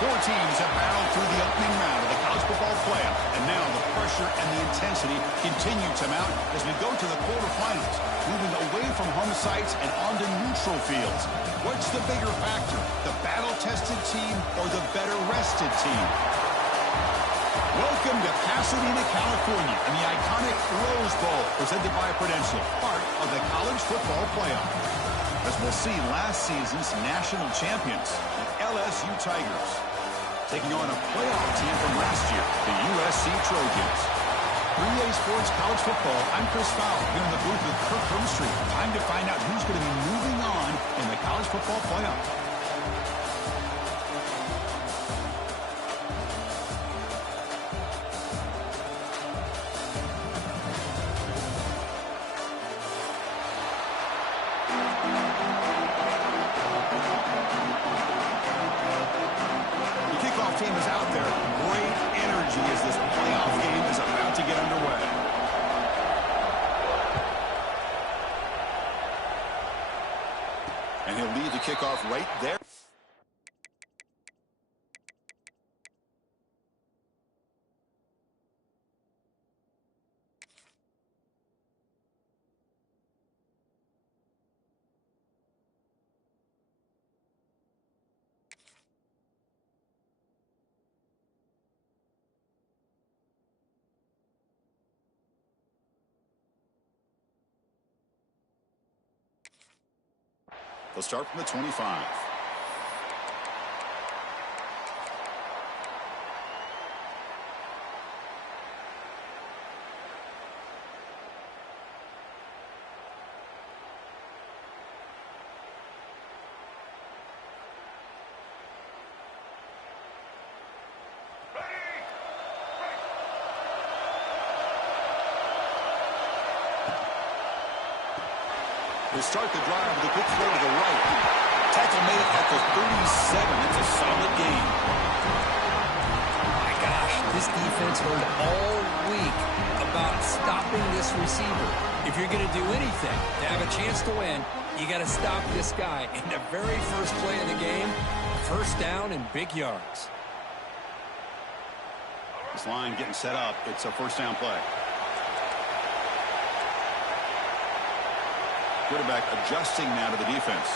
Four teams have battled through the opening round of the college football playoff, and now the pressure and the intensity continue to mount as we go to the quarterfinals, moving away from home sites and onto neutral fields. What's the bigger factor, the battle-tested team or the better-rested team? Welcome to Pasadena, California, and the iconic Rose Bowl, presented by Prudential, part of the college football playoff. As we'll see, last season's national champions, the LSU Tigers, taking on a playoff team from last year, the USC Trojans. 3A Sports College Football, I'm Chris Fowler, here in the booth with Kirk Hermstreet. Time to find out who's going to be moving on in the college football playoff. Team is out there. Great energy as this playoff game is about to get underway. And he'll lead the kickoff right there. They'll start from the 25. They start the drive with a quick throw to the right. Tackle made it at the 37. It's a solid gain. My gosh, this defense heard all week about stopping this receiver. If you're going to do anything to have a chance to win, you got to stop this guy. In the very first play of the game, first down and big yards. This line getting set up. It's a first down play. Quarterback adjusting now to the defense.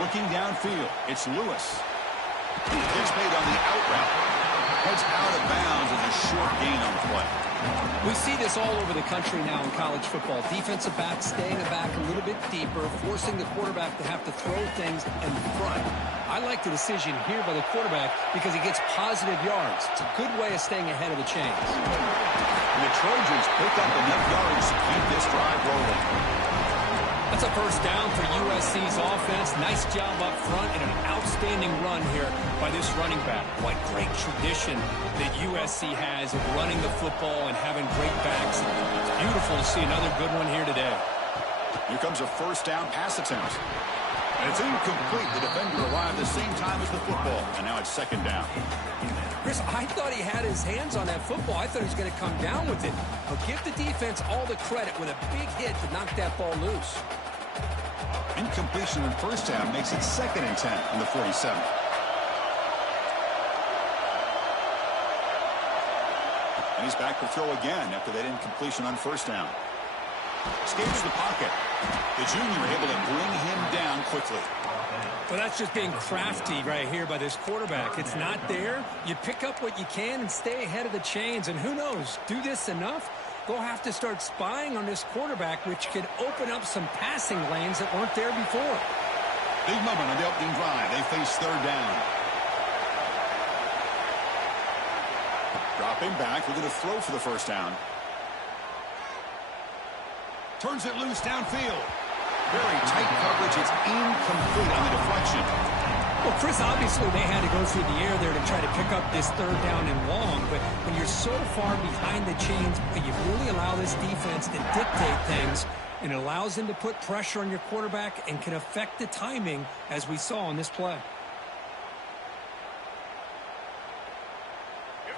Looking downfield, it's Lewis. Pitch made on the out route. Heads out of bounds as a short gain on the play. We see this all over the country now in college football. Defensive backs staying back a little bit deeper, forcing the quarterback to have to throw things in front. I like the decision here by the quarterback because he gets positive yards. It's a good way of staying ahead of the chains. And the Trojans pick up enough yards to keep this drive rolling. That's a first down for USC's offense. Nice job up front and an outstanding run here by this running back. What great tradition that USC has of running the football and having great backs. It's beautiful to see another good one here today. Here comes a first down pass attempt. And it's incomplete. The defender arrived the same time as the football. And now it's second down. Chris, I thought he had his hands on that football. I thought he was going to come down with it. But give the defense all the credit with a big hit to knock that ball loose. Incompletion in first down makes it second and 10 on the 47. And he's back to throw again after that incompletion on first down. Escapes the pocket. The junior able to bring him down quickly. Well, that's just being crafty right here by this quarterback. It's not there. You pick up what you can and stay ahead of the chains. And who knows, do this enough, they'll have to start spying on this quarterback, which could open up some passing lanes that weren't there before. Big moment on the opening drive. They face third down. Dropping back, looking to throw for the first down. Turns it loose downfield. Very tight coverage. It's incomplete on the deflection. Well, Chris, obviously they had to go through the air there to try to pick up this third down and long, but when you're so far behind the chains, you really allow this defense to dictate things, and it allows them to put pressure on your quarterback and can affect the timing, as we saw on this play.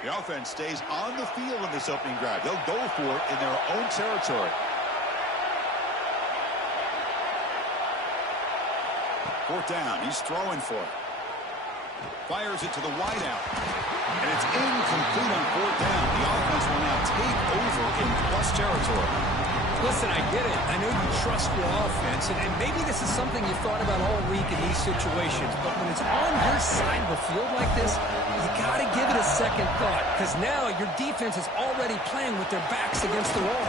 The offense stays on the field in this opening drive. They'll go for it in their own territory. Fourth down. He's throwing for it. Fires it to the wideout. And it's incomplete on fourth down. The offense will now take over in plus territory. Listen, I get it. I know you trust your offense, and maybe this is something you thought about all week in these situations, but when it's on your side of the field like this, you got to give it a second thought, because now your defense is already playing with their backs against the wall.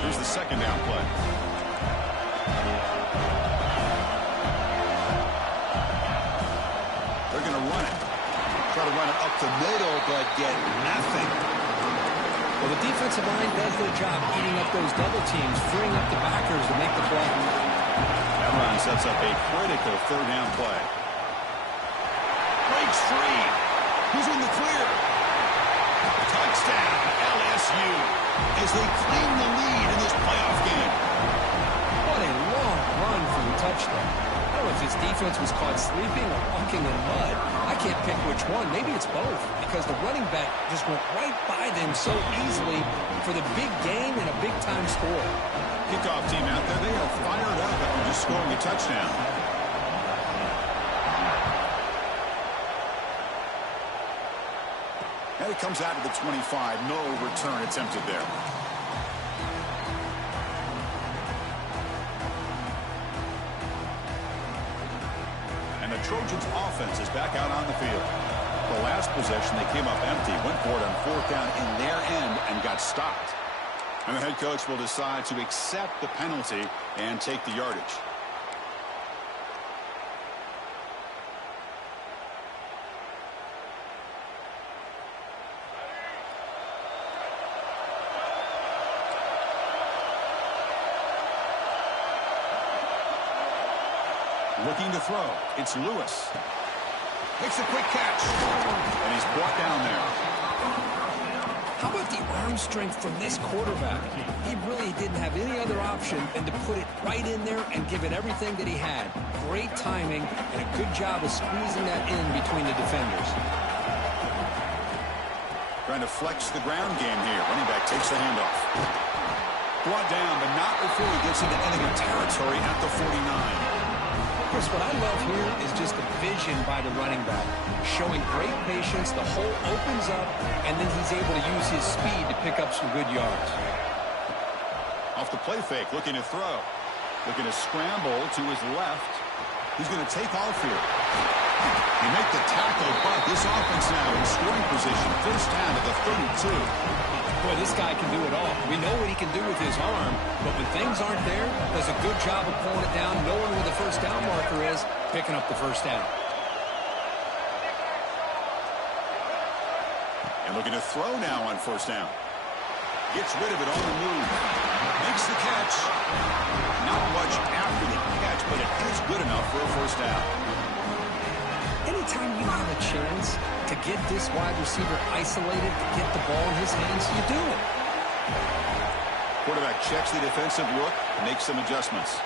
Here's the second down play. They're going to run it. Try to run it up the middle, but get nothing. Well, the defensive line does their job eating up those double teams, freeing up the backers to make the play. That run sets up a critical third down play. Breaks free. Who's in the clear? Touchdown, LSU, as they claim the lead in this playoff game. What a long run for the touchdown. I don't know if his defense was caught sleeping or walking in mud. I can't pick which one. Maybe it's both, because the running back just went right by them so easily for the big game and a big-time score. Kickoff team out there, they are fired up after just scoring a touchdown. And it comes out of the 25. No return attempted there. And the Trojans' offense is back out on the field. The last possession, they came up empty, went for it on fourth down in their end and got stopped. And the head coach will decide to accept the penalty and take the yardage. Looking to throw. It's Lewis. Makes a quick catch. And he's brought down there. How about the arm strength from this quarterback? He really didn't have any other option than to put it right in there and give it everything that he had. Great timing and a good job of squeezing that in between the defenders. Trying to flex the ground game here. Running back takes the handoff. Brought down, but not before he gets into enemy territory at the 49. Chris, what I love here is just the vision by the running back. Showing great patience, the hole opens up, and then he's able to use his speed to pick up some good yards. Off the play fake, looking to throw. Looking to scramble to his left. He's going to take off here. He make the tackle, but this offense now in scoring position. First down at the 32. Boy, this guy can do it all. We know what he can do with his arm, but when things aren't there, does a good job of pulling it down, knowing where the first down marker is, picking up the first down. And looking to throw now on first down. Gets rid of it on the move. Makes the catch. Not much after the catch, but it is good enough for a first down. Anytime you have a chance to get this wide receiver isolated, to get the ball in his hands, you do it. Quarterback checks the defensive look, makes some adjustments.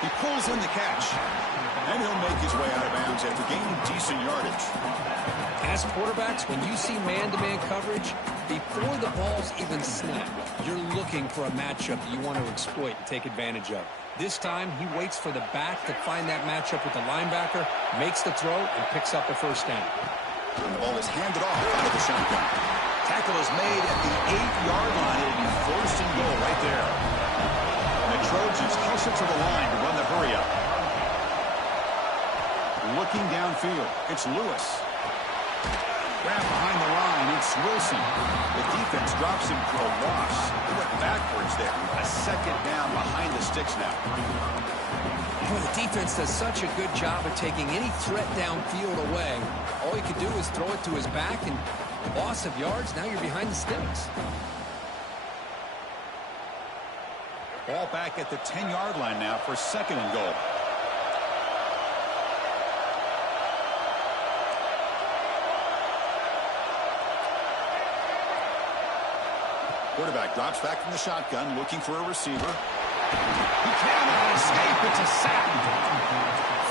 He pulls in the catch, and he'll make his way out of bounds after gaining decent yardage. As quarterbacks, when you see man-to-man coverage, before the ball's even snapped, you're looking for a matchup that you want to exploit and take advantage of. This time, he waits for the back to find that matchup with the linebacker, makes the throw, and picks up the first down. And the ball is handed off out of the shotgun. Tackle is made at the 8-yard line. It'll be first and goal right there. And the Trojans hustle to the line to run the hurry up. Looking downfield, it's Lewis. Grab behind the line, it's Wilson. The defense drops him for a loss. He went backwards there. A second down behind the sticks now. Well, the defense does such a good job of taking any threat downfield away. All he could do is throw it to his back, and loss of yards, now you're behind the sticks. Ball back at the 10-yard line now for second and goal. Quarterback drops back from the shotgun, looking for a receiver. He cannot escape. It's a sack.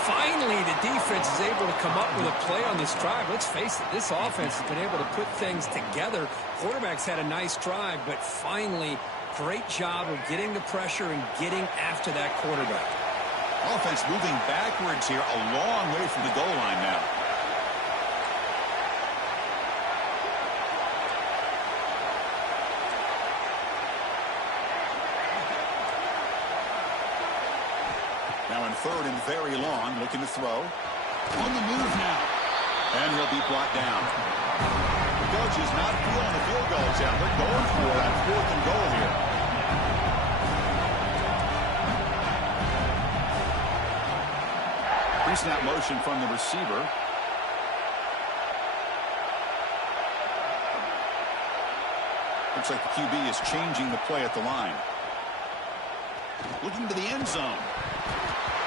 Finally, the defense is able to come up with a play on this drive. Let's face it, this offense has been able to put things together. Quarterback's had a nice drive, but finally, great job of getting the pressure and getting after that quarterback. Offense moving backwards here, a long way from the goal line now. Now in third and very long, looking to throw. On the move now. And he'll be brought down. The coach is not feeling the field goals out. They're going for that fourth and goal here. Pre-snap motion from the receiver. Looks like the QB is changing the play at the line. Looking to the end zone.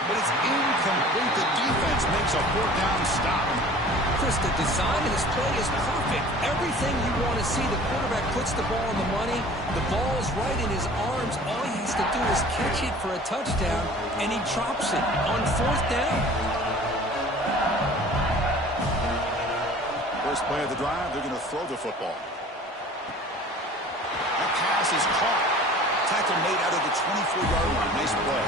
But it's incomplete. The defense makes a fourth down stop. Chris, the design of this play is perfect. Everything you want to see. The quarterback puts the ball on the money. The ball's right in his arms. All he has to do is catch it for a touchdown, and he drops it on fourth down. First play of the drive, they're going to throw the football. That pass is caught. Tackle made out of the 24-yard line. Nice play.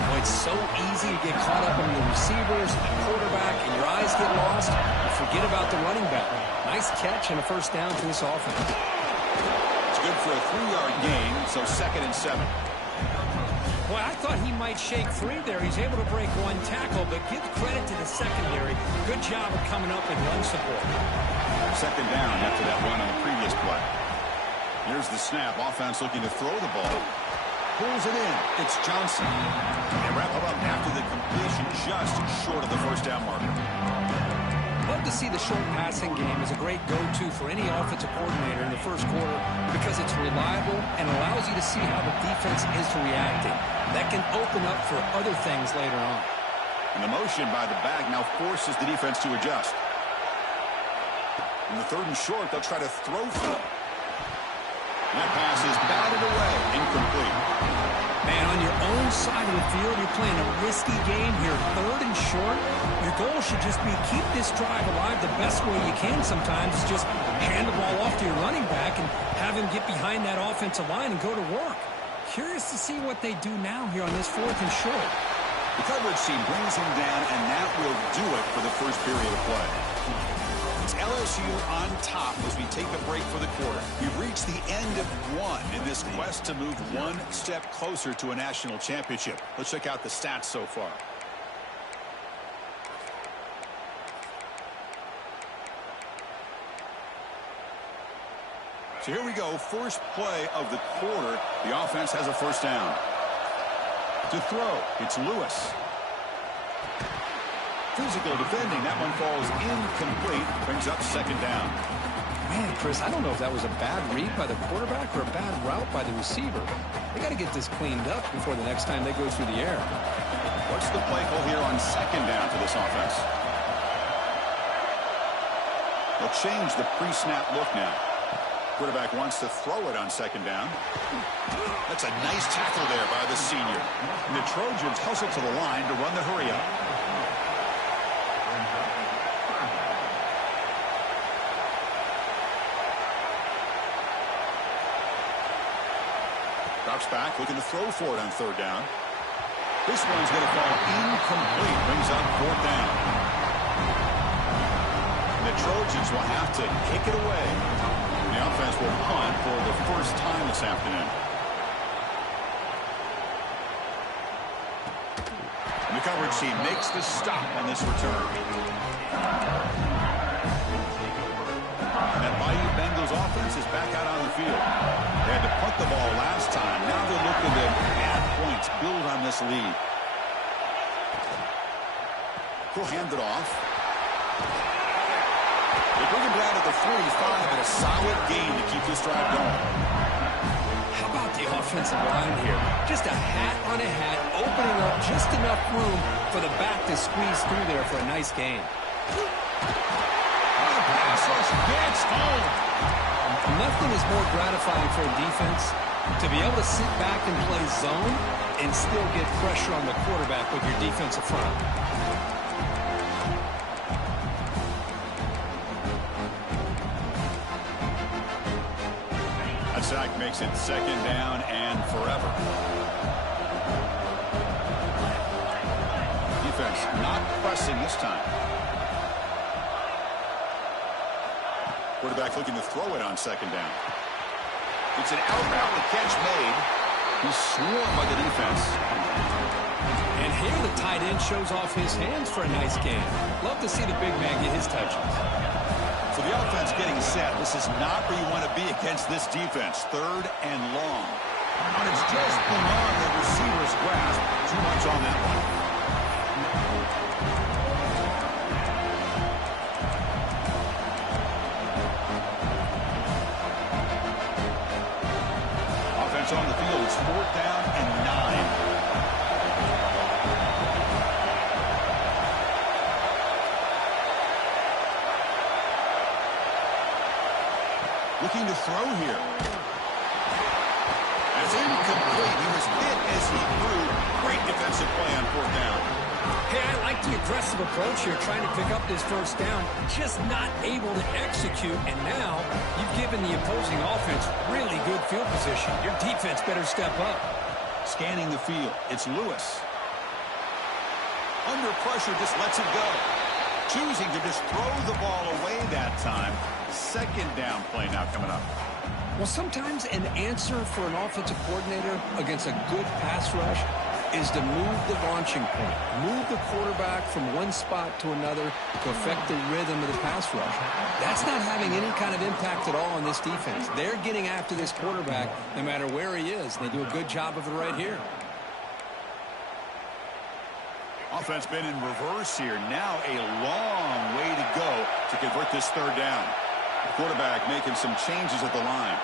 Well, it's so easy to get caught up on the receivers, the quarterback, and your eyes get lost. You forget about the running back. Nice catch and a first down to this offense. It's good for a 3-yard gain, so 2nd and 7. Well, I thought he might shake free there. He's able to break one tackle, but give credit to the secondary. Good job of coming up and run support. 2nd down after that run on the previous play. Here's the snap. Offense looking to throw the ball. Pulls it in. It's Johnson. They wrap it up after the completion, just short of the first down marker. Love to see the short passing game as a great go-to for any offensive coordinator in the first quarter because it's reliable and allows you to see how the defense is reacting. That can open up for other things later on. And the motion by the back now forces the defense to adjust. In the 3rd and short, they'll try to throw for it. That pass is batted away. Incomplete. Man, on your own side of the field, you're playing a risky game here. 3rd and short. Your goal should just be keep this drive alive the best way you can sometimes. Just hand the ball off to your running back and have him get behind that offensive line and go to work. Curious to see what they do now here on this 4th and short. The coverage team brings him down, and that will do it for the first period of play. It's LSU on top as we take a break for the quarter. We've reached the end of one in this quest to move one step closer to a national championship. Let's check out the stats so far. So here we go. First play of the quarter. The offense has a first down. To throw, it's Lewis. Physical defending. That one falls incomplete. Brings up 2nd down. Man, Chris, I don't know if that was a bad read by the quarterback or a bad route by the receiver. They got to get this cleaned up before the next time they go through the air. What's the play call here on 2nd down for this offense? They'll change the pre-snap look now. Quarterback wants to throw it on 2nd down. That's a nice tackle there by the senior. And the Trojans hustle to the line to run the hurry up. Drops back, looking to throw for it on 3rd down. This one's going to fall incomplete. Brings up 4th down. And the Trojans will have to kick it away. And the offense will punt for the first time this afternoon. And the coverage team makes the stop on this return. That Bayou Bengals offense is back out on the field. They had to punt the ball last time. Now they're looking to add points, build on this lead. He'll hand it off. They bring him down at the 45 and a solid gain to keep this drive going. How about the offensive line here? Just a hat on a hat, opening up just enough room for the back to squeeze through there for a nice gain. Pass rush gets home. Nothing is more gratifying for a defense To be able to sit back and play zone and still get pressure on the quarterback with your defensive front. A sack makes it second down and forever. Defense not pressing this time. Quarterback looking to throw it on second down. It's an out route. The catch made. He's swarmed by the defense. And here the tight end shows off his hands for a nice game. Love to see the big man get his touches. So the offense getting set. This is not where you want to be against this defense. Third and long. And it's just beyond the receiver's grasp. Too much on that one. Offense on the field. It's 4th down and 9. Looking to throw here. It's incomplete. He was hit as he threw. Great defensive play on 4th down. Hey, I like the aggressive approach here, trying to pick up this first down. Just not able to execute, and now you've given the opposing offense really good field position. Your defense better step up. Scanning the field. It's Lewis. Under pressure, just lets it go. Choosing to just throw the ball away that time. Second down play now coming up. Well, sometimes an answer for an offensive coordinator against a good pass rush is to move the launching point. Move the quarterback from one spot to another to affect the rhythm of the pass rush. That's not having any kind of impact at all on this defense. They're getting after this quarterback no matter where he is. They do a good job of it right here. Offense been in reverse here. Now a long way to go to convert this third down. The quarterback making some changes at the line.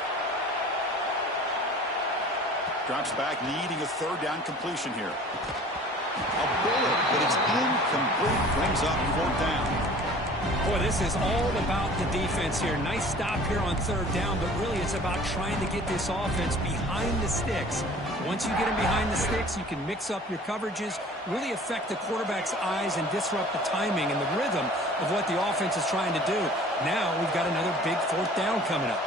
Drops back, needing a third down completion here. A bullet, but it's incomplete. Brings up 4th down. Boy, this is all about the defense here. Nice stop here on 3rd down, but really it's about trying to get this offense behind the sticks. Once you get them behind the sticks, you can mix up your coverages, really affect the quarterback's eyes and disrupt the timing and the rhythm of what the offense is trying to do. Now we've got another big 4th down coming up.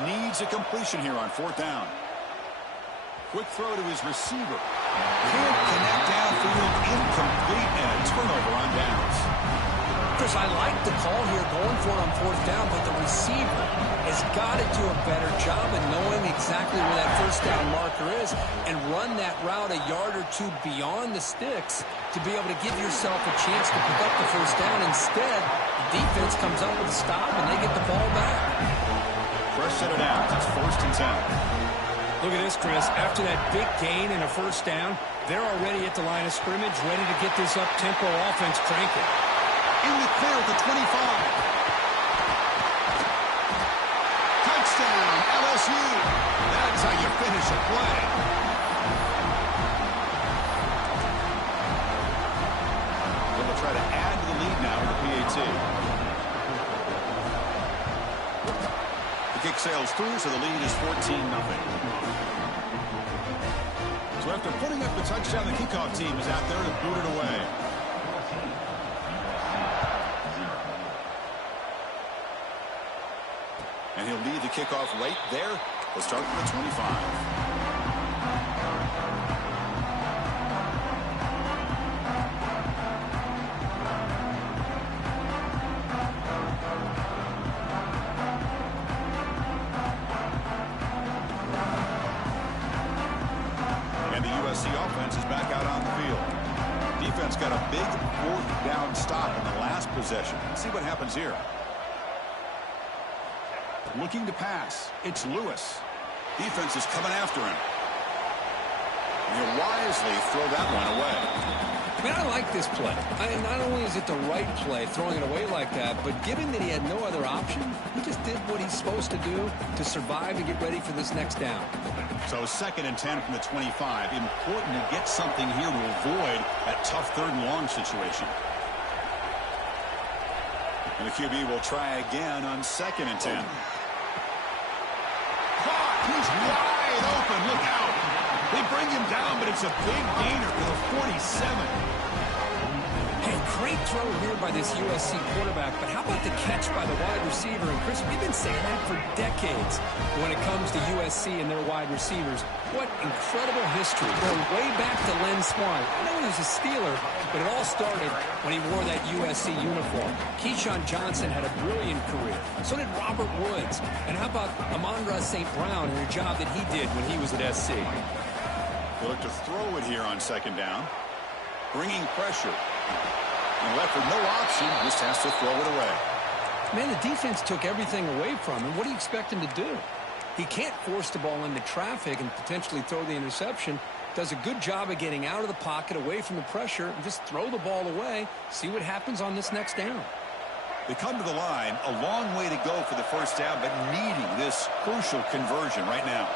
Needs a completion here on 4th down. Quick throw to his receiver. Can't connect downfield. Incomplete, and a turnover on downs. Chris, I like the call here going for it on 4th down, but the receiver has got to do a better job of knowing exactly where that 1st down marker is and run that route a yard or two beyond the sticks to be able to give yourself a chance to pick up the 1st down. Instead, the defense comes up with a stop, and they get the ball back. Fresh set of downs. It's 1st and 10. Look at this, Chris. After that big gain and a 1st down, they're already at the line of scrimmage, ready to get this up-tempo offense cranking. In the clear at the 25. Touchdown, LSU. That's how you finish a play. They'll try to add to the lead now with the PAT. The kick sails through, so the lead is 14-0. So after putting up the touchdown, the kickoff team is out there to boot it away. And he'll lead the kickoff right there. We'll start from the 25. Offense is back out on the field. Defense got a big 4th down stop in the last possession. Let's see what happens here. Looking to pass. It's Lewis. Defense is coming after him. And he'll wisely throw that one away. I mean, I like this play. Not only is it the right play, throwing it away like that, but given that he had no other option, he just did what he's supposed to do to survive and get ready for this next down. So 2nd and 10 from the 25. Important to get something here to avoid that tough 3rd and long situation. And the QB will try again on 2nd and 10. Caught! He's wide open. Look out! They bring him down, but it's a big gainer for the 47. Hey, great throw here by this USC quarterback, but how about the catch by the wide receiver? And Chris, we've been saying that for decades when it comes to USC and their wide receivers. What incredible history, going way back to Len Swann. I know he was a Steeler, but it all started when he wore that USC uniform. Keyshawn Johnson had a brilliant career. So did Robert Woods. And how about Amon-Ra St. Brown and the job that he did when he was at SC? They look to throw it here on 2nd down. Bringing pressure. And left with no option, just has to throw it away. Man, the defense took everything away from him. What do you expect him to do? He can't force the ball into traffic and potentially throw the interception. Does a good job of getting out of the pocket, away from the pressure, and just throw the ball away. See what happens on this next down. They come to the line, a long way to go for the 1st down, but needing this crucial conversion right now.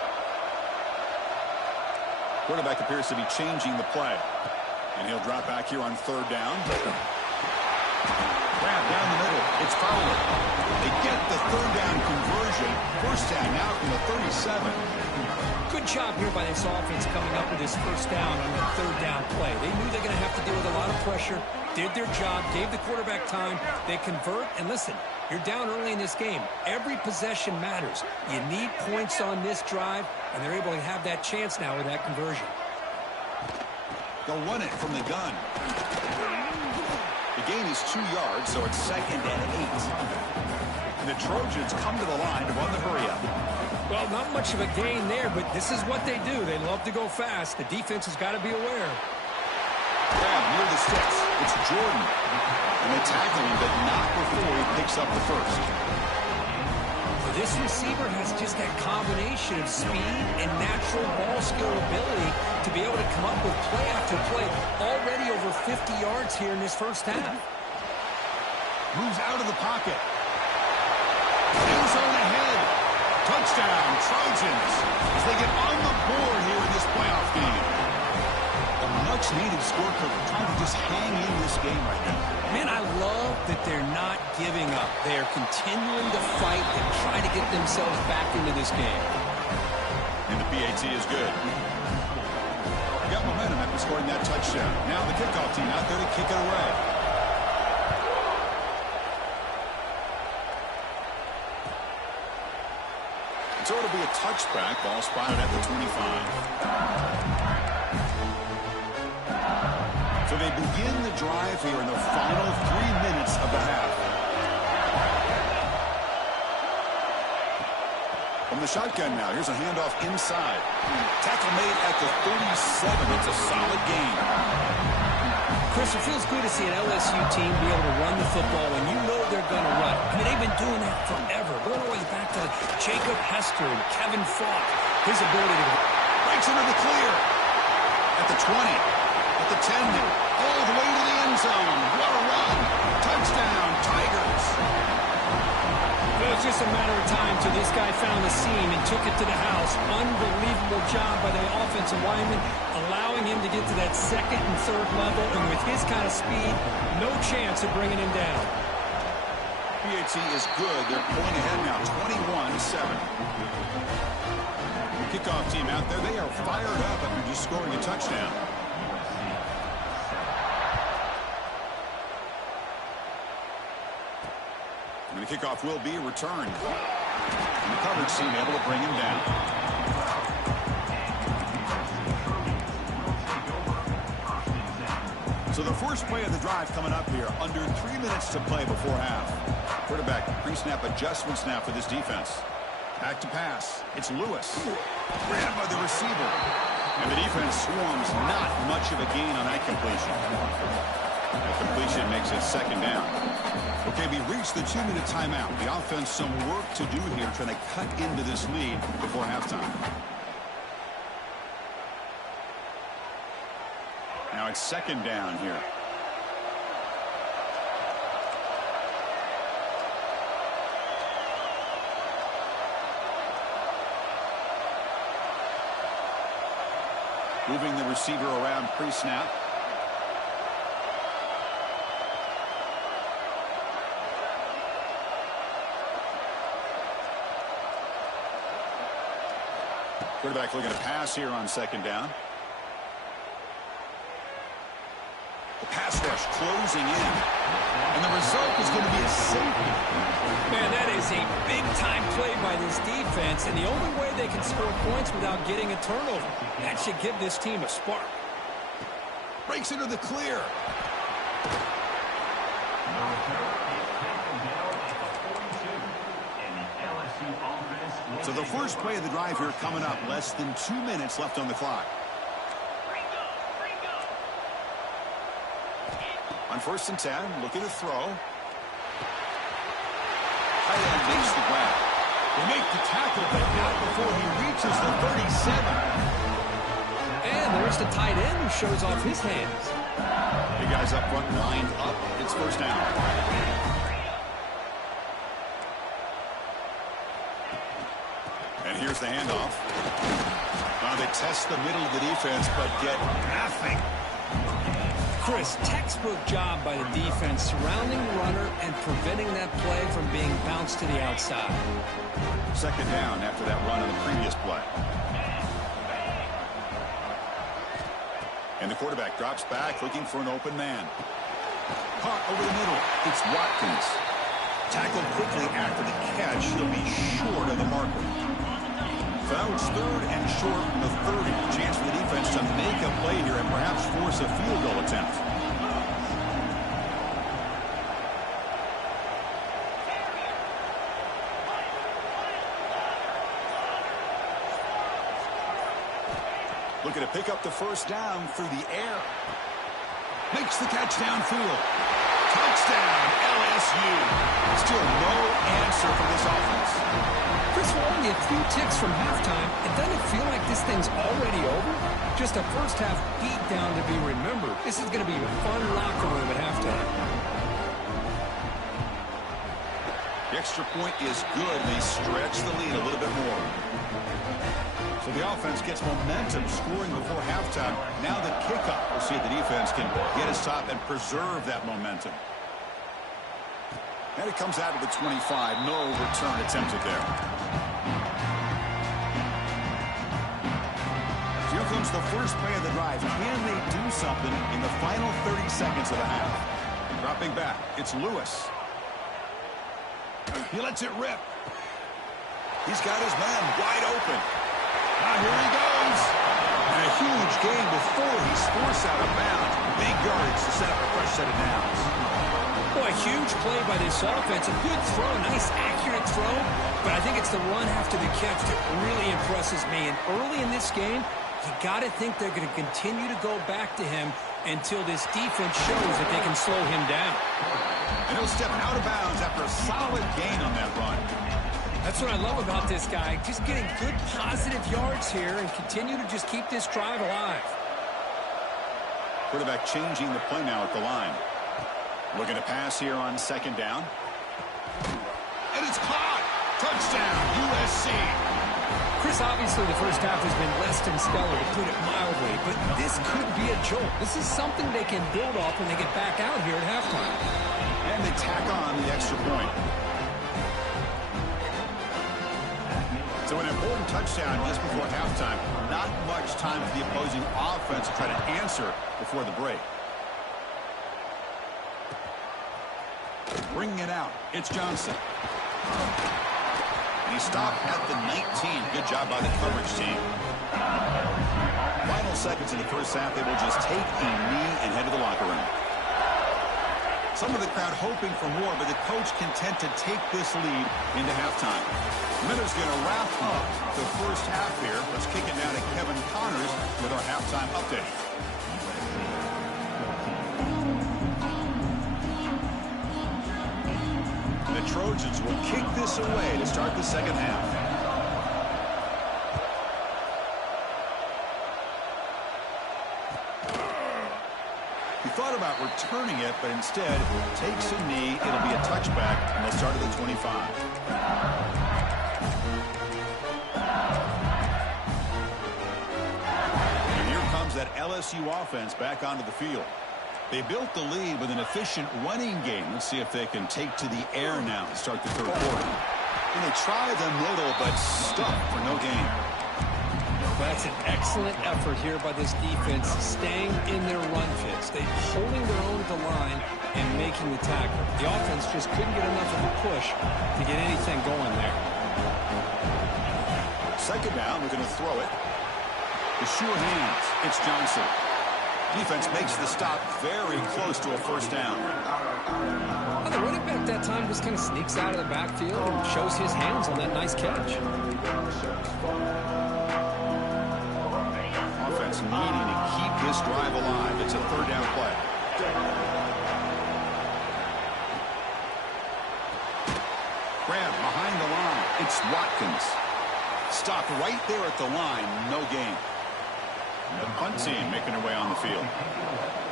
Quarterback appears to be changing the play. And he'll drop back here on 3rd down. Grab down the middle. It's Fowler. They get the 3rd down conversion. 1st down now from the 37. Good job here by this offense coming up with this 1st down on that 3rd down play. They knew they're going to have to deal with a lot of pressure, did their job, gave the quarterback time. They convert, and listen, you're down early in this game. Every possession matters. You need points on this drive, and they're able to have that chance now with that conversion. They'll run it from the gun. The gain is 2 yards, so it's 2nd and 8. And the Trojans come to the line to run the hurry-up. Well, not much of a gain there, but this is what they do. They love to go fast. The defense has got to be aware. Grab near the sticks. It's Jordan. And they tackle him, but not before he picks up the 1st. This receiver has just that combination of speed and natural ball skill ability to be able to come up with play after play. Already over 50 yards here in this 1st half. Moves out of the pocket. End zone ahead. Touchdown, Trojans, as they get on the board here in this playoff game. A much-needed score cover, trying to just hang in this game right now. Man, I love that they're not giving up. They are continuing to fight and try to get themselves back into this game. And the PAT is good. Got momentum after scoring that touchdown. Now the kickoff team out there to kick it away. So it'll be a touchback. Ball spotted at the 25. So they begin the drive here in the final 3 minutes of the half. From the shotgun now, here's a handoff inside. Tackle made at the 37. It's a solid gain. Chris, it feels good to see an LSU team be able to run the football when you know they're going to run. I mean, they've been doing that forever. Going all the way back to Jacob Hester and Kevin Falk. His ability to breaks into the clear. At the 20. At the 10 now. All the way to the end zone. What a run. Touchdown, Tigers. It was just a matter of time till this guy found the seam and took it to the house. Unbelievable job by the offensive lineman, allowing him to get to that 2nd and 3rd level. And with his kind of speed, no chance of bringing him down. PAT is good. They're pulling ahead now, 21-7. Kickoff team out there. They are fired up after just scoring a touchdown. And the kickoff will be returned. And the coverage team able to bring him down. So the first play of the drive coming up here. Under 3 minutes to play before half. Quarterback pre-snap adjustments now for this defense. Back to pass. It's Lewis. Grabbed by the receiver. And the defense swarms not much of a gain on that completion. That completion makes it 2nd down. Okay, we reached the 2-minute timeout. The offense some work to do here trying to cut into this lead before halftime. Now it's second down here. Moving the receiver around pre-snap. Quarterback looking to pass here on second down. The pass rush closing in. And the result is going to be a safety. Man, that is a big-time play by this defense, and the only way they can score points without getting a turnover. That should give this team a spark. Breaks into the clear. So the first play of the drive here coming up. Less than 2 minutes left on the clock. On 1st and 10, looking to throw. Tight end makes the grab. They make the tackle, but not before he reaches the 37. And there's the tight end who shows off his hands. The guys up front lined up. It's first down. And here's the handoff. Now they test the middle of the defense, but get nothing. Chris, textbook job by the defense surrounding the runner and preventing that play from being bounced to the outside. Second down after that run on the previous play. And the quarterback drops back looking for an open man. Caught over the middle. It's Watkins. Tackled quickly after the catch. He'll be short of the marker. So now it's 3rd and short from the 30. Chance for the defense to make a play here and perhaps force a field goal attempt. Looking to pick up the first down through the air. Makes the catch downfield. Touchdown, LSU. Still no answer for this offense. Chris, we're only a few ticks from halftime. It doesn't feel like this thing's already over. Just a first-half beatdown to be remembered. This is going to be a fun locker room at halftime. The extra point is good. They stretch the lead a little bit more. So the offense gets momentum scoring before halftime. Now the kickoff. We'll see if the defense can get a stop and preserve that momentum. And it comes out of the 25. No return attempted there. So here comes the first play of the drive. Can they do something in the final 30 seconds of the half? Dropping back. It's Lewis. He lets it rip. He's got his man wide open. Now here he goes. And a huge gain before he's forced out of bounds. Big yardage to set up a fresh set of downs. Boy, a huge play by this offense. A good throw, a nice accurate throw. But I think it's the run after the catch that really impresses me. And early in this game, you got to think they're going to continue to go back to him until this defense shows that they can slow him down. And he'll step out of bounds after a solid gain on that run. That's what I love about this guy. Just getting good positive yards here and continue to just keep this drive alive. Quarterback changing the play now at the line. Looking to pass here on second down. And it's caught. Touchdown, USC. Chris, obviously the first half has been less than stellar, to put it mildly, but this could be a jolt. This is something they can build off when they get back out here at halftime. And they tack on the extra point. So an important touchdown just before halftime. Not much time for the opposing offense to try to answer before the break. Bringing it out. It's Johnson. And he stopped at the 19. Good job by the coverage team. Final seconds in the first half. They will just take a knee and head to the locker room. Some of the crowd hoping for more, but the coach content to take this lead into halftime. Miller's going to wrap up the first half here. Let's kick it down to Kevin Connors with our halftime update. The Trojans will kick this away to start the second half. He thought about returning it, but instead takes a knee. It'll be a touchback, and they'll start at the 25. And here comes that LSU offense back onto the field. They built the lead with an efficient running game. Let's see if they can take to the air now to start the third quarter. And they try the middle, but stuck for no gain. That's an excellent effort here by this defense, staying in their run fits. They're holding their own at the line and making the tackle. The offense just couldn't get enough of a push to get anything going there. Second down, we're going to throw it. The sure hands. It's Johnson. Defense makes the stop very close to a first down. Well, the running back that time just kind of sneaks out of the backfield and shows his hands on that nice catch. Offense needing to keep this drive alive. It's a third down play. Grab behind the line. It's Watkins. Stop right there at the line. No gain. The punt team making their way on the field.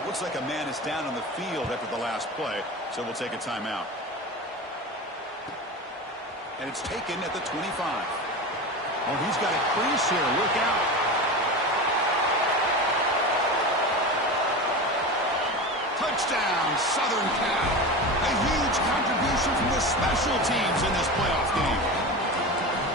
Looks like a man is down on the field after the last play, so we'll take a timeout. And it's taken at the 25. Oh, he's got a crease here. Look out. Touchdown, Southern Cal. A huge contribution from the special teams in this playoff game.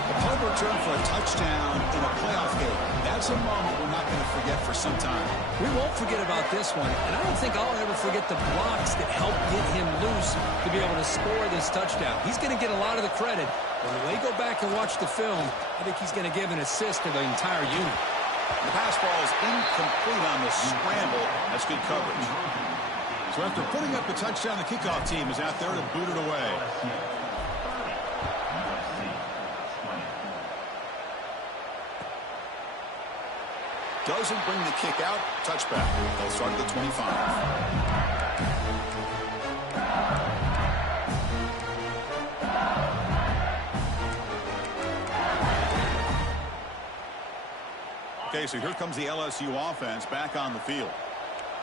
A punt return for a touchdown in a playoff game. That's a moment we're not going to forget for some time. We won't forget about this one, and I don't think I'll ever forget the blocks that helped get him loose to be able to score this touchdown. He's going to get a lot of the credit, but when they go back and watch the film, I think he's going to give an assist to the entire unit. The pass ball is incomplete on the scramble. That's good coverage. So after putting up the touchdown, the kickoff team is out there to boot it away. Doesn't bring the kick out. Touchback. They'll start at the 25. Okay, so here comes the LSU offense back on the field.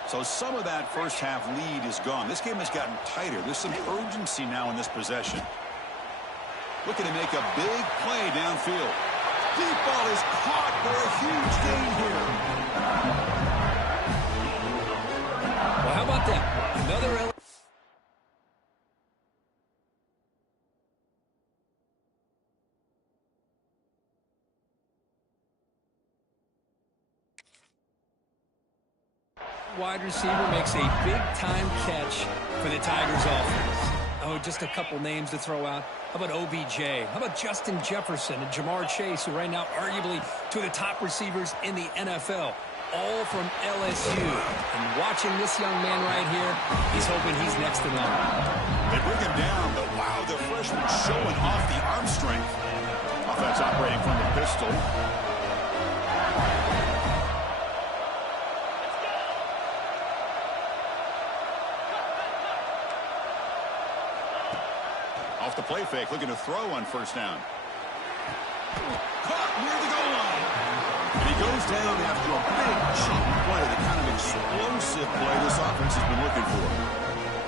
So some of that first half lead is gone. This game has gotten tighter. There's some urgency now in this possession. Looking to make a big play downfield. Deep ball is caught for a huge gain here. Well, how about that? Another wide receiver makes a big-time catch for the Tigers offense. Oh, just a couple names to throw out. How about OBJ? How about Justin Jefferson and Jamar Chase, who right now arguably two of the top receivers in the NFL, all from LSU. And watching this young man right here, he's hoping he's next in line. They bring him down, but wow, the freshman showing off the arm strength. Offense operating from the pistol. Off the play fake, looking to throw on first down. Caught near the goal line. And he goes down after a big chunk play, the kind of explosive play this offense has been looking for.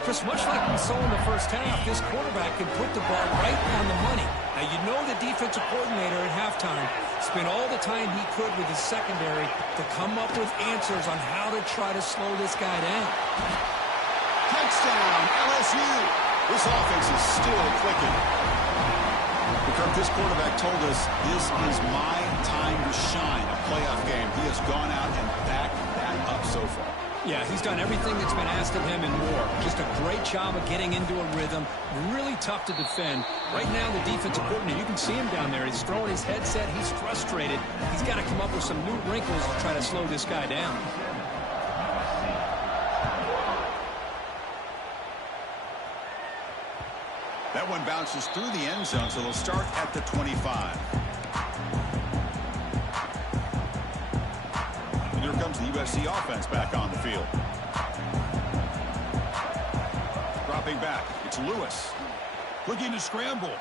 Just much like we saw in the first half, this quarterback can put the ball right on the money. Now, you know the defensive coordinator at halftime spent all the time he could with his secondary to come up with answers on how to try to slow this guy down. Touchdown, LSU. This offense is still clicking. Because this quarterback told us this is my time to shine, a playoff game. He has gone out and backed that up so far. Yeah, he's done everything that's been asked of him and more. Just a great job of getting into a rhythm. Really tough to defend. Right now, the defensive coordinator, you can see him down there. He's throwing his headset. He's frustrated. He's got to come up with some new wrinkles to try to slow this guy down. That one bounces through the end zone, so they'll start at the 25. And here comes the USC offense back on the field. Dropping back, it's Lewis. Looking to scramble.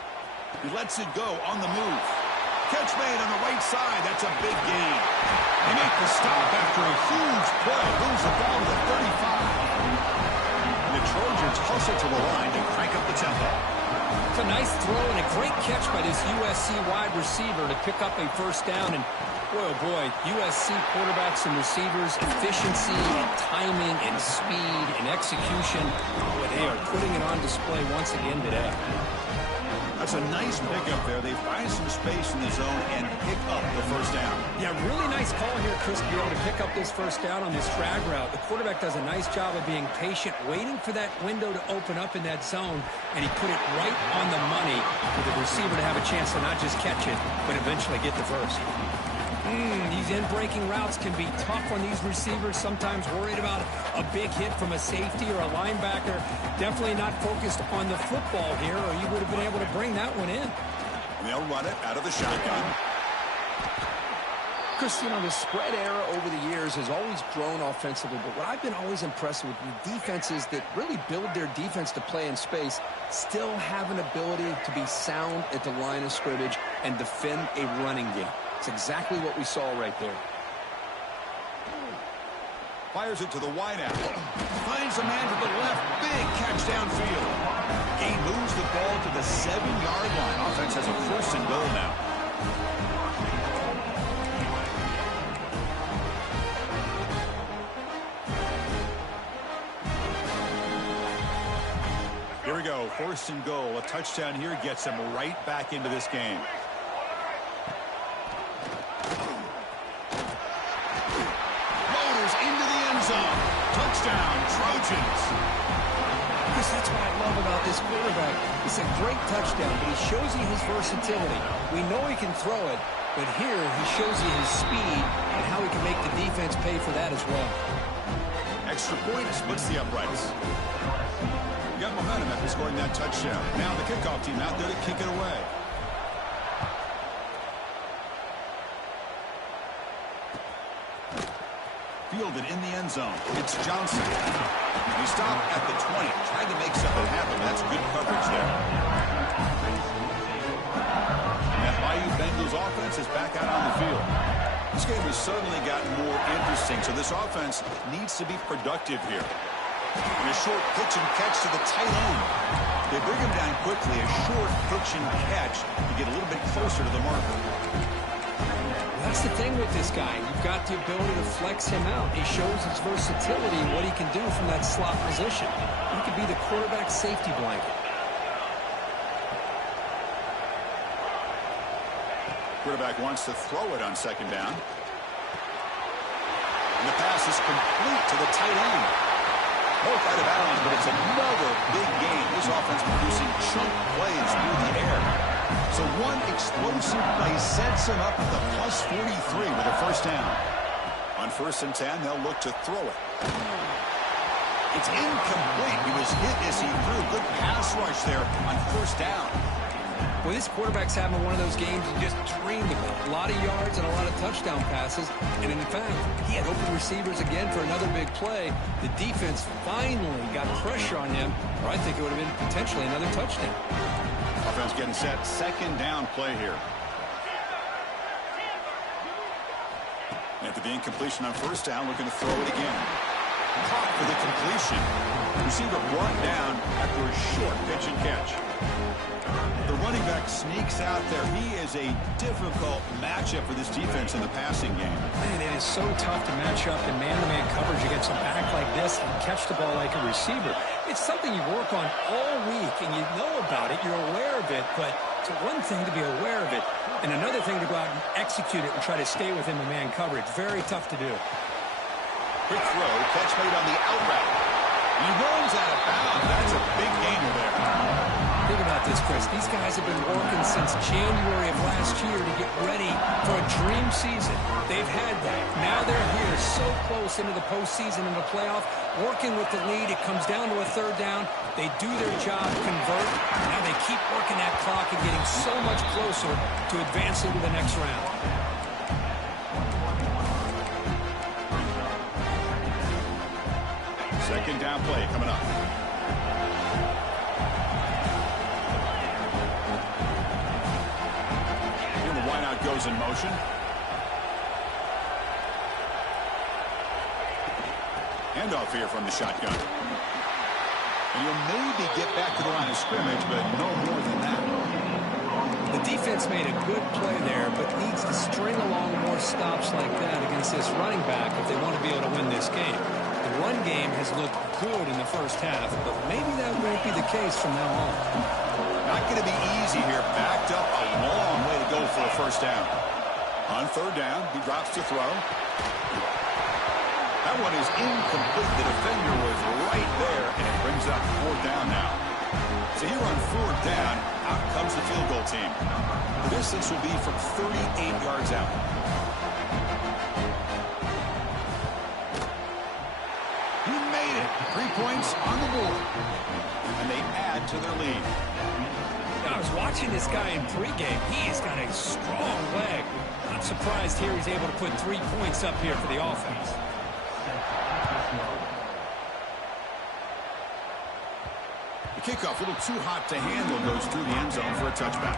He lets it go on the move. Catch made on the right side. That's a big gain. They make the stop after a huge play. Moves the ball to the 35. Trojans hustle to the line to crank up the tempo. It's a nice throw and a great catch by this USC wide receiver to pick up a first down. And boy, oh boy, USC quarterbacks and receivers, efficiency and timing and speed and execution. Boy, they are putting it on display once again today. That's a nice pickup there. They find some space in the zone and pick up the first down. Yeah, really nice call here, Chris, to be able to pick up this first down on this drag route. The quarterback does a nice job of being patient, waiting for that window to open up in that zone, and he put it right on the money for the receiver to have a chance to not just catch it, but eventually get the first. These in-breaking routes can be tough on these receivers, sometimes worried about a big hit from a safety or a linebacker. Definitely not focused on the football here, or you would have been able to bring that one in. And they'll run it out of the shotgun. Chris, you know, the spread era over the years has always grown offensively, but what I've been always impressed with the defenses that really build their defense to play in space still have an ability to be sound at the line of scrimmage and defend a running game. It's exactly what we saw right there. Fires it to the wideout. Finds a man to the left. Big catch downfield. He moves the ball to the 7-yard line. Offense has a first and goal now. Here we go. First and goal. A touchdown here gets him right back into this game. Touchdown, Trojans. Chris, that's what I love about this quarterback. It's a great touchdown, but he shows you his versatility. We know he can throw it, but here he shows you his speed and how he can make the defense pay for that as well. Extra point splits the uprights. You got momentum after scoring that touchdown. Now the kickoff team out there to kick it away. Fielded in the end zone. It's Johnson. He stopped at the 20, trying to make something happen. That's good coverage there. And that Bayou Bengals offense is back out on the field. This game has certainly gotten more interesting, so this offense needs to be productive here. And a short pitch and catch to the tight end. They bring him down quickly. A short pitch and catch to get a little bit closer to the marker. That's the thing with this guy. You've got the ability to flex him out. He shows his versatility and what he can do from that slot position. He could be the quarterback safety blanket. Quarterback wants to throw it on second down. And the pass is complete to the tight end. Both out of bounds, but it's another big game. This offense producing chunk plays through the air. So one explosive play sets him up at the plus 43 with a first down. On 1st and 10, they'll look to throw it. It's incomplete. He was hit as he threw. Good pass rush there on 1st down. Well, this quarterback's having one of those games you just dreamed about. A lot of yards and a lot of touchdown passes. And in fact, he had open receivers again for another big play. The defense finally got pressure on him, or I think it would have been potentially another touchdown. Offense getting set. 2nd down play here. After the incompletion on 1st down, looking to throw it again. Caught for the completion. Receiver brought down after a short pitch and catch. The running back sneaks out there. He is a difficult matchup for this defense in the passing game. Man, it is so tough to match up in man-to-man coverage against a back like this and catch the ball like a receiver. It's something you work on all week, and you know about it. You're aware of it, but it's one thing to be aware of it, and another thing to go out and execute it and try to stay within the man coverage. Very tough to do. Quick throw, catch made on the out route. He runs out of bounds. That's a big gainer there. Think about this, Chris. These guys have been working since January of last year to get ready for a dream season. They've had that. Now they're here so close into the postseason and the playoff, working with the lead. It comes down to a 3rd down. They do their job, convert. Now they keep working that clock and getting so much closer to advancing to the next round. Second down play coming up. Goes in motion. Handoff here from the shotgun. And you'll maybe get back to the line of scrimmage, but no more than that. The defense made a good play there, but needs to string along more stops like that against this running back if they want to be able to win this game. The run game has looked good in the first half, but maybe that won't be the case from now on. Not going to be easy here. Backed up a long way to go for a first down. On third down, he drops to throw. That one is incomplete. The defender was right there, and it brings up fourth down now. So here on fourth down, out comes the field goal team. The distance will be from 38 yards out. He made it. 3 points on the board. And they add to their lead. I was watching this guy in pregame. He's got a strong leg. Not surprised here he's able to put 3 points up here for the offense. The kickoff, a little too hot to handle, goes through the end zone for a touchback.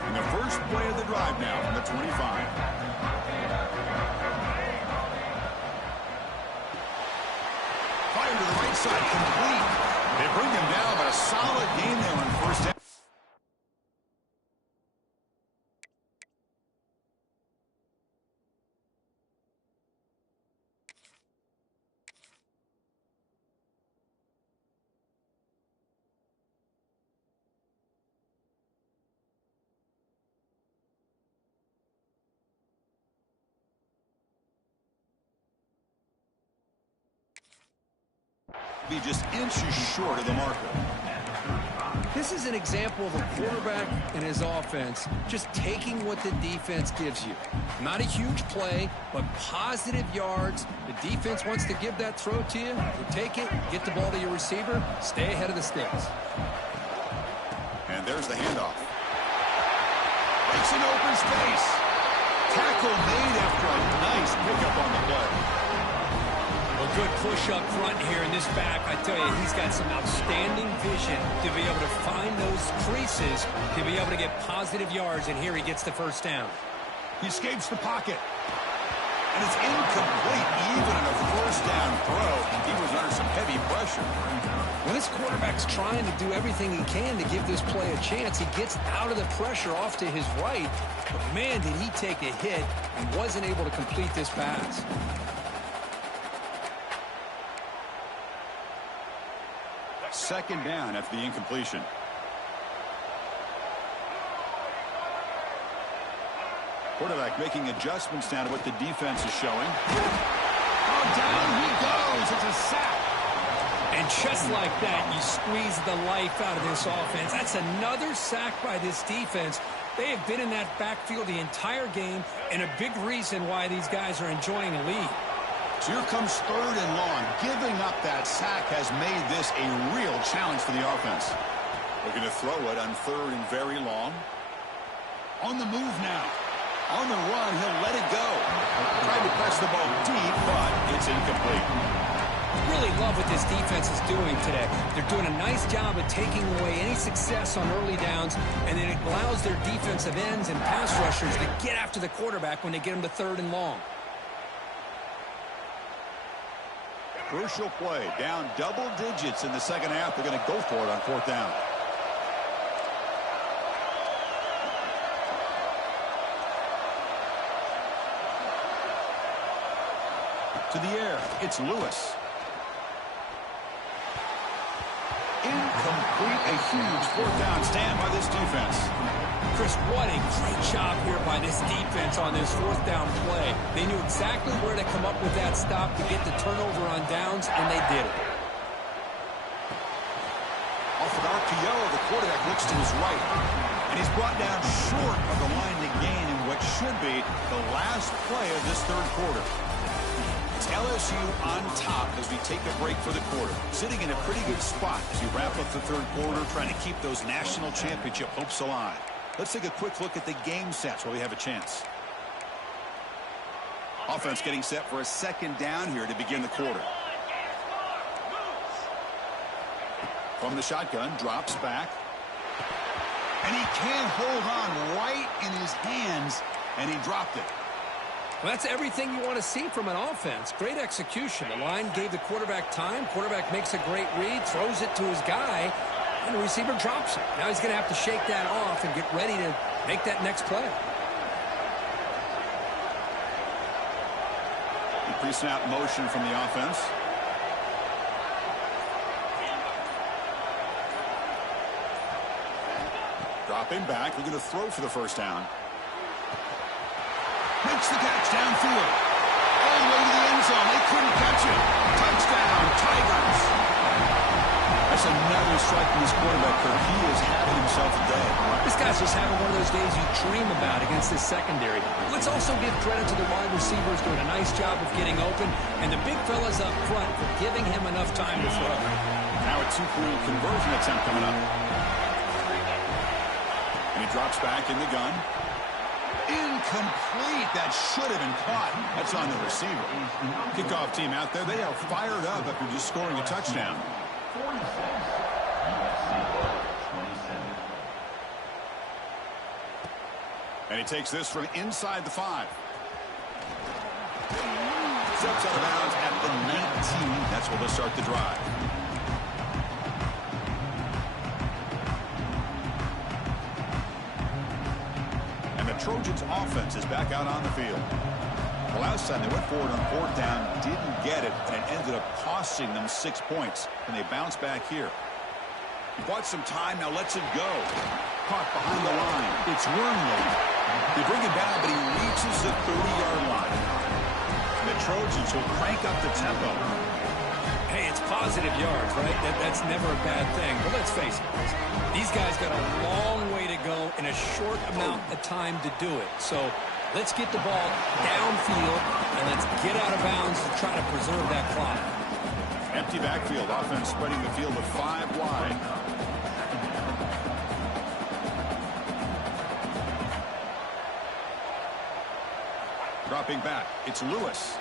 And the first play of the drive now from the 25. Fire to the right side, complete. They bring him down, but a solid game there on first down. Be just inches short of the marker. This is an example of a quarterback and his offense just taking what the defense gives you. Not a huge play, but positive yards. The defense wants to give that throw to you. You take it, get the ball to your receiver, stay ahead of the sticks. And there's the handoff. Makes an open space. Tackle made after a nice pickup on the play. A good push up front here in this back. I tell you, he's got some outstanding vision to be able to find those creases, to be able to get positive yards, and here he gets the first down. He escapes the pocket. And it's incomplete. Even in a first down throw, he was under some heavy pressure. When this quarterback's trying to do everything he can to give this play a chance, he gets out of the pressure off to his right. But man, did he take a hit and wasn't able to complete this pass. Second down after the incompletion. Quarterback making adjustments now to what the defense is showing. Oh, down he goes. It's a sack. And just like that, you squeeze the life out of this offense. That's another sack by this defense. They have been in that backfield the entire game, and a big reason why these guys are enjoying a lead. So here comes third and long. Giving up that sack has made this a real challenge for the offense. Looking to throw it on third and very long. On the move now. On the run, he'll let it go. Tried to press the ball deep, but it's incomplete. Really love what this defense is doing today. They're doing a nice job of taking away any success on early downs, and then it allows their defensive ends and pass rushers to get after the quarterback when they get him to third and long. Crucial play. Down double digits in the second half. They're going to go for it on fourth down. To the air. It's Lewis. Incomplete. A huge fourth down stand by this defense. Chris, what a great job here by this defense on this fourth down play. They knew exactly where to come up with that stop to get the turnover on downs, and they did it. Off an RPO, the quarterback looks to his right. And he's brought down short of the line to gain in what should be the last play of this third quarter. It's LSU on top as we take a break for the quarter. Sitting in a pretty good spot as we wrap up the third quarter, trying to keep those national championship hopes alive. Let's take a quick look at the game stats while we have a chance. Offense getting set for a second down here to begin the quarter. From the shotgun, drops back. And he can't hold on right in his hands, and he dropped it. Well, that's everything you want to see from an offense. Great execution. The line gave the quarterback time. Quarterback makes a great read, throws it to his guy, and the receiver drops it. Now he's going to have to shake that off and get ready to make that next play. Pre-snap motion from the offense. Dropping back, looking to throw for the first down. Makes the catch downfield. All the way to the end zone. They couldn't catch it. Touchdown, Tigers. That's another strike from this quarterback curve. He is having himself a day. This guy's just having one of those days you dream about against this secondary. Let's also give credit to the wide receivers doing a nice job of getting open, and the big fellas up front for giving him enough time to throw. Now a two-point conversion attempt coming up. And he drops back in the gun. Incomplete. That should have been caught. That's on the receiver. Kickoff team out there. They are fired up after just scoring a touchdown. And he takes this from inside the 5. Steps out of bounds at the 19. That's where they'll start the drive. Trojans offense is back out on the field. The last time they went forward on 4th down, didn't get it, and it ended up costing them 6 points, and they bounce back here. He bought some time, now lets it go. Caught behind the line. It's Wormley. They bring him down, but he reaches the 30-yard line. And the Trojans will crank up the tempo. Hey, it's positive yards, right? That's never a bad thing. But let's face it, these guys got a long way to go in a short amount of time to do it. So let's get the ball downfield, and let's get out of bounds to try to preserve that clock. Empty backfield. Offense spreading the field with 5 wide. Dropping back. It's Lewis.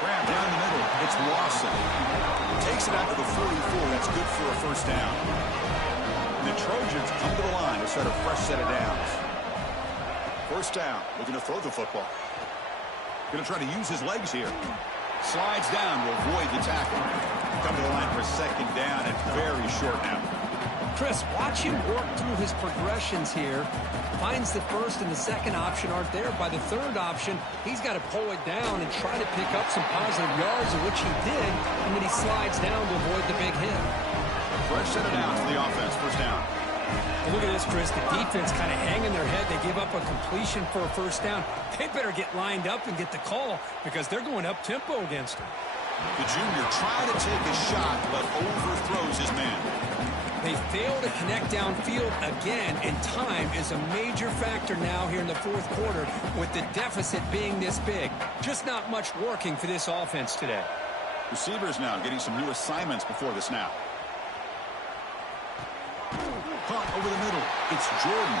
Grab down the middle. It's Lawson. Takes it out to the 44. That's good for a first down. And the Trojans come to the line to start a fresh set of downs. First down. Looking to throw the football. Going to try to use his legs here. Slides down to avoid the tackle. Come to the line for second down and very short now. Chris, watch him work through his progressions here. Finds the first and the second option aren't there. By the third option, he's got to pull it down and try to pick up some positive yards, of which he did, and then he slides down to avoid the big hit. Fresh set of downs for the offense. First down. Well, look at this, Chris. The defense kind of hanging their head. They give up a completion for a first down. They better get lined up and get the call because they're going up-tempo against him. The junior trying to take a shot, but overthrows his man. They fail to connect downfield again, and time is a major factor now here in the fourth quarter with the deficit being this big. Just not much working for this offense today. Receivers now getting some new assignments before the snap. Punt over the middle. It's Jordan.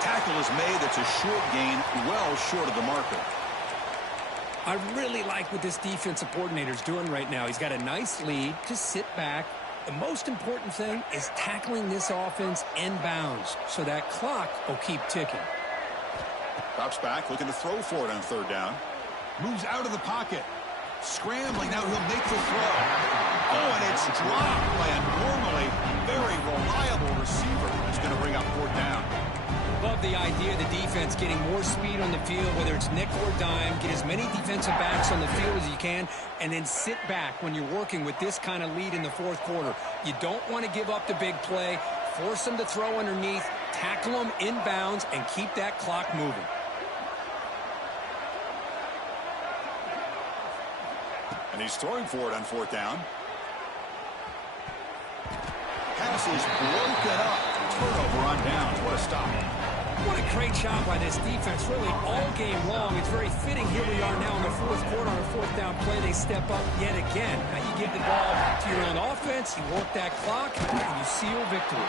Tackle is made. That's a short gain, well short of the marker. I really like what this defensive coordinator is doing right now. He's got a nice lead. Just sit back. The most important thing is tackling this offense inbounds so that clock will keep ticking. Drops back, looking to throw for it on 3rd down. Moves out of the pocket. Scrambling, now he'll make the throw. Oh, and it's dropped by a normally very reliable receiver. It's going to bring up 4th down. Love the idea of the defense getting more speed on the field, whether it's nickel or dime. Get as many defensive backs on the field as you can, and then sit back when you're working with this kind of lead in the fourth quarter. You don't want to give up the big play. Force them to throw underneath, tackle them inbounds, and keep that clock moving. And he's throwing for it on 4th down. Pass is broken up. Turnover on downs. What a stop. What a great job by this defense, really all game long. It's very fitting. Here we are now in the fourth quarter on a 4th down play. They step up yet again. Now you give the ball to your own offense, you work that clock, and you seal victory.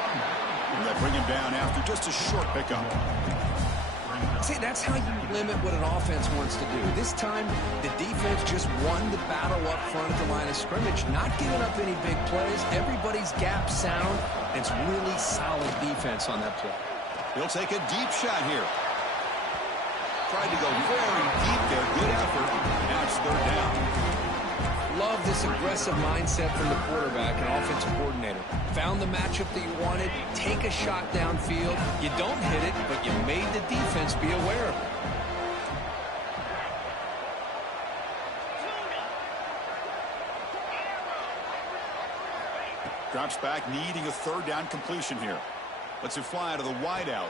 And they bring him down after just a short pickup. See, that's how you limit what an offense wants to do. This time, the defense just won the battle up front at the line of scrimmage, not giving up any big plays. Everybody's gap sound, and it's really solid defense on that play. He'll take a deep shot here. Tried to go very deep there. Good effort. Now it's third down. Love this aggressive mindset from the quarterback and offensive coordinator. Found the matchup that you wanted. Take a shot downfield. You don't hit it, but you made the defense be aware of it. Drops back, needing a third down completion here. Lets it fly to the wideout.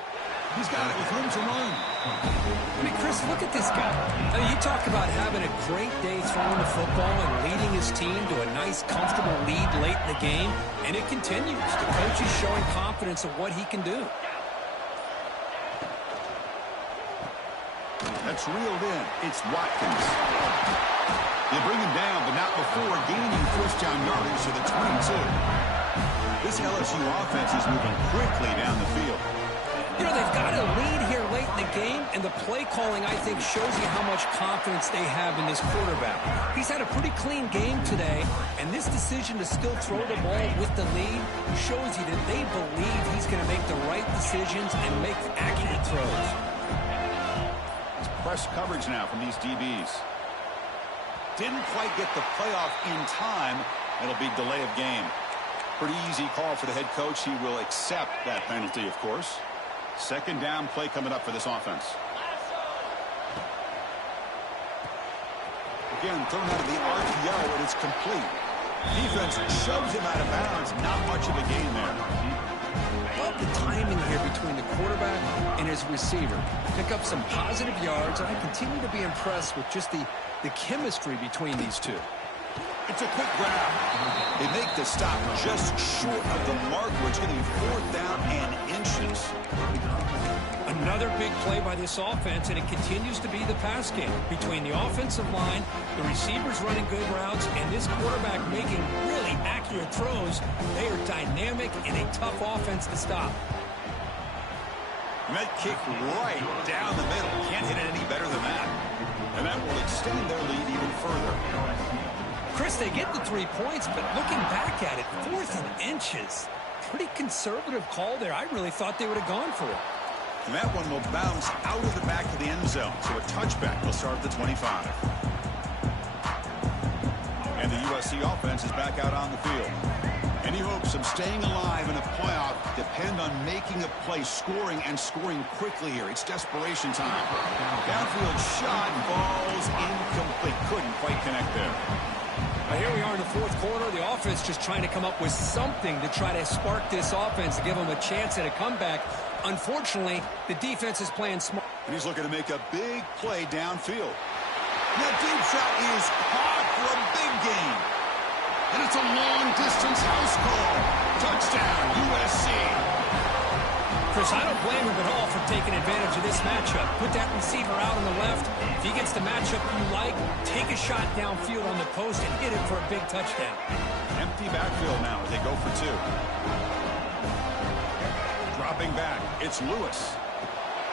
He's got it with room to run. I mean, Chris, look at this guy. I mean, you talk about having a great day throwing the football and leading his team to a nice, comfortable lead late in the game, and it continues. The coach is showing confidence of what he can do. That's reeled in. It's Watkins. They bring him down, but not before gaining first down yardage to the 22. This LSU offense is moving quickly down the field. You know, they've got a lead here late in the game, and the play calling, I think, shows you how much confidence they have in this quarterback. He's had a pretty clean game today, and this decision to still throw the ball with the lead shows you that they believe he's going to make the right decisions and make accurate throws. It's press coverage now from these DBs. Didn't quite get the playoff in time. It'll be delay of game. Pretty easy call for the head coach. He will accept that penalty, of course. Second down play coming up for this offense. Again, thrown out of the RPO, and it's complete. Defense shoves him out of bounds. Not much of a gain there. Love the timing here between the quarterback and his receiver. Pick up some positive yards, and I continue to be impressed with just the chemistry between these two. It's a quick grab. They make the stop just short of the mark, which is getting fourth down and inches. Another big play by this offense, and it continues to be the pass game. Between the offensive line, the receivers running good routes, and this quarterback making really accurate throws, they are dynamic and a tough offense to stop. And that kick right down the middle. Can't hit it any better than that. And that will extend their lead even further. Chris, they get the 3 points, but looking back at it, 4th and inches. Pretty conservative call there. I really thought they would have gone for it. And that one will bounce out of the back of the end zone. So a touchback will start at the 25. And the USC offense is back out on the field. Any hopes of staying alive in a playoff depend on making a play, scoring, and scoring quickly here. It's desperation time. Downfield shot, falls incomplete. Couldn't quite connect there. Well, here we are in the fourth quarter. The offense just trying to come up with something to try to spark this offense to give them a chance at a comeback. Unfortunately, the defense is playing smart. And he's looking to make a big play downfield. That deep shot is caught for a big gain. And it's a long-distance house call. Touchdown, USC. Chris, I don't blame him at all for taking advantage of this matchup. Put that receiver out on the left. If he gets the matchup you like, take a shot downfield on the post and hit it for a big touchdown. Empty backfield now as they go for two. Dropping back, it's Lewis.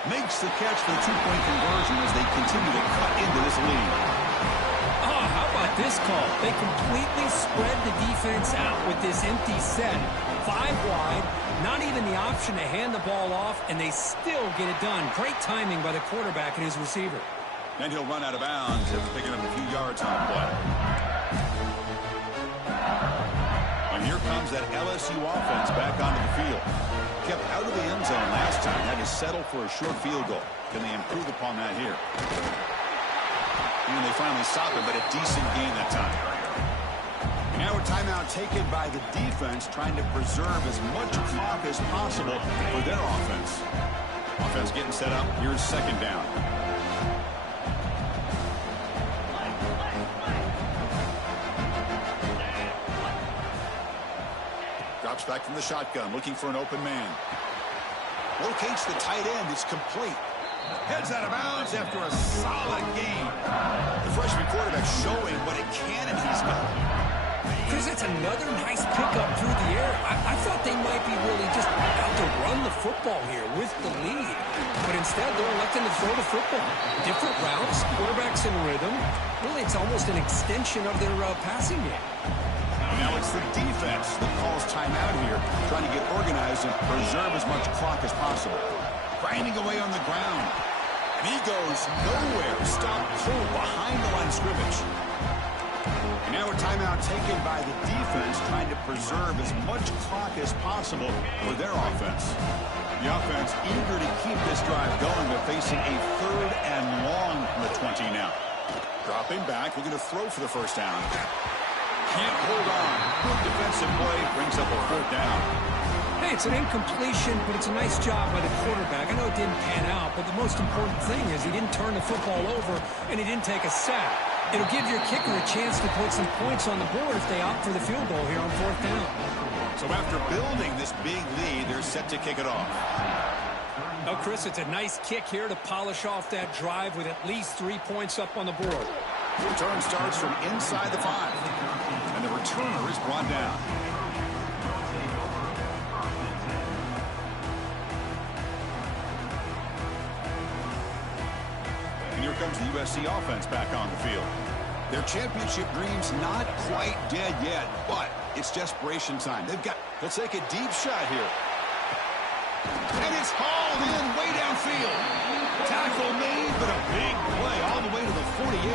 Makes the catch for the two-point conversion as they continue to cut into this lead. Oh, how about this call? They completely spread the defense out with this empty set. 5 wide, not even the option to hand the ball off, and they still get it done. Great timing by the quarterback and his receiver. And he'll run out of bounds after picking up a few yards on the play. And here comes that LSU offense back onto the field. Kept out of the end zone last time. Had to settle for a short field goal. Can they improve upon that here? And they finally stop it, but a decent gain that time. Now a timeout taken by the defense, trying to preserve as much clock as possible for their offense. Offense getting set up. Here's second down. Drops back from the shotgun, looking for an open man. Locates the tight end. It's complete. Heads out of bounds after a solid gain. The freshman quarterback showing what a cannon he's got. Chris, that's another nice pickup through the air. I thought they might be really just out to run the football here with the lead. But instead, they're electing to throw the football. Different routes, quarterbacks in rhythm. Really, it's almost an extension of their passing game. Now it's the defense that calls timeout here, trying to get organized and preserve as much clock as possible. Grinding away on the ground. And he goes nowhere. Stop pulled behind the line of scrimmage. And now a timeout taken by the defense, trying to preserve as much clock as possible for their offense. The offense eager to keep this drive going, but facing a 3rd and long from the 20 now. Dropping back, looking to throw for the first down. Can't hold on. Good defensive play, brings up a 4th down. Hey, it's an incompletion, but it's a nice job by the quarterback. I know it didn't pan out, but the most important thing is he didn't turn the football over and he didn't take a sack. It'll give your kicker a chance to put some points on the board if they opt for the field goal here on 4th down. So after building this big lead, they're set to kick it off. Oh, Chris, it's a nice kick here to polish off that drive with at least 3 points up on the board. Return starts from inside the 5. And the returner is brought down. And here comes the USC offense back on the field. Their championship dreams not quite dead yet, but it's desperation time. They'll take a deep shot here. And it's hauled in way downfield. Tackle made, but a big play all the way to the 48.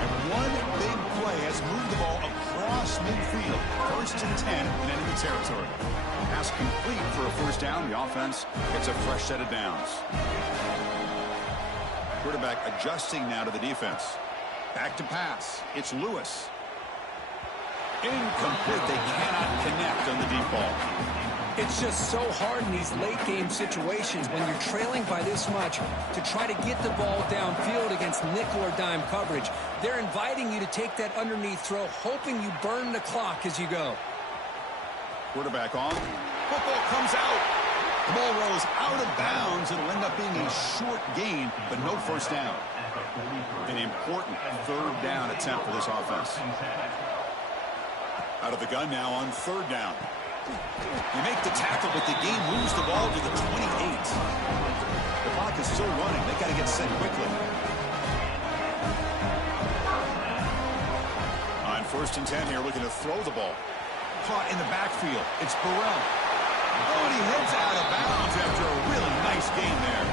And one big play has moved the ball across midfield. 1st and 10 in enemy territory. Pass complete for a 1st down. The offense gets a fresh set of downs. Quarterback adjusting now to the defense. Back to pass. It's Lewis. Incomplete. They cannot connect on the deep ball. It's just so hard in these late game situations when you're trailing by this much to try to get the ball downfield against nickel or dime coverage. They're inviting you to take that underneath throw, hoping you burn the clock as you go. Quarterback on. Football comes out. The ball rolls out of bounds. It'll end up being a short gain, but no 1st down. An important 3rd down attempt for this offense. Out of the gun now on 3rd down. You make the tackle, but the game moves the ball to the 28. The clock is still running. They got to get set quickly. On 1st and 10 here, looking to throw the ball. Caught in the backfield. It's Burrell. Oh, and he heads out of bounds after a really nice game there.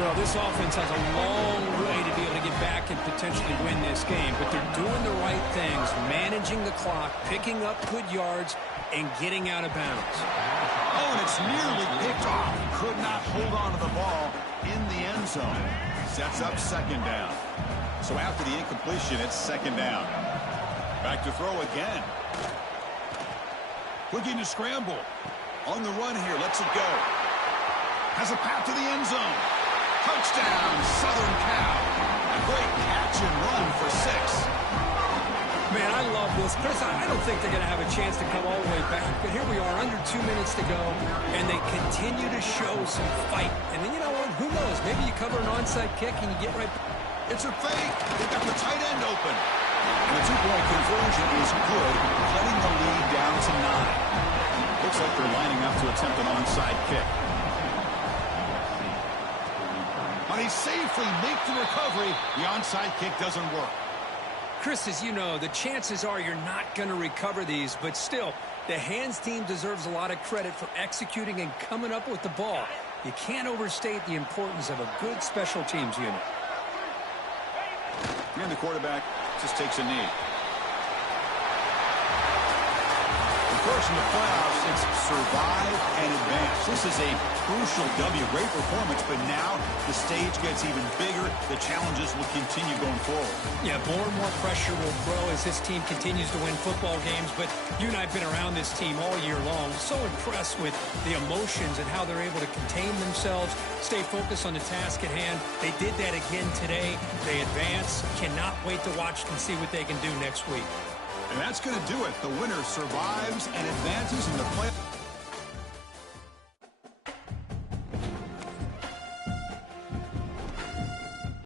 Well, this offense has a long way to be able to get back and potentially win this game, but they're doing the right things, managing the clock, picking up good yards, and getting out of bounds. Oh, and it's nearly picked off. Could not hold on to the ball in the end zone. Sets up 2nd down. So after the incompletion, it's 2nd down. Back to throw again. Looking to scramble. On the run here, lets it go. Has a path to the end zone. Touchdown, Southern Cal. A great catch and run for 6. Man, I love this. Chris, I don't think they're going to have a chance to come all the way back, but here we are, under 2 minutes to go, and they continue to show some fight. And then, you know what, who knows? Maybe you cover an onside kick and you get right back. It's a fake. They've got the tight end open. And the 2-point conversion is good, cutting the lead down to 9. Looks like they're lining up to attempt an onside kick. But they safely make the recovery. The onside kick doesn't work. Chris, as you know, the chances are you're not going to recover these, but still, the hands team deserves a lot of credit for executing and coming up with the ball. You can't overstate the importance of a good special teams unit. And the quarterback just takes a knee. Of course, in the playoffs, it's survive and advance. This is a crucial W. Great performance, but now the stage gets even bigger. The challenges will continue going forward. Yeah, more and more pressure will grow as this team continues to win football games, but you and I have been around this team all year long. So impressed with the emotions and how they're able to contain themselves, stay focused on the task at hand. They did that again today. They advance. Cannot wait to watch and see what they can do next week. And that's going to do it. The winner survives and advances in the playoffs.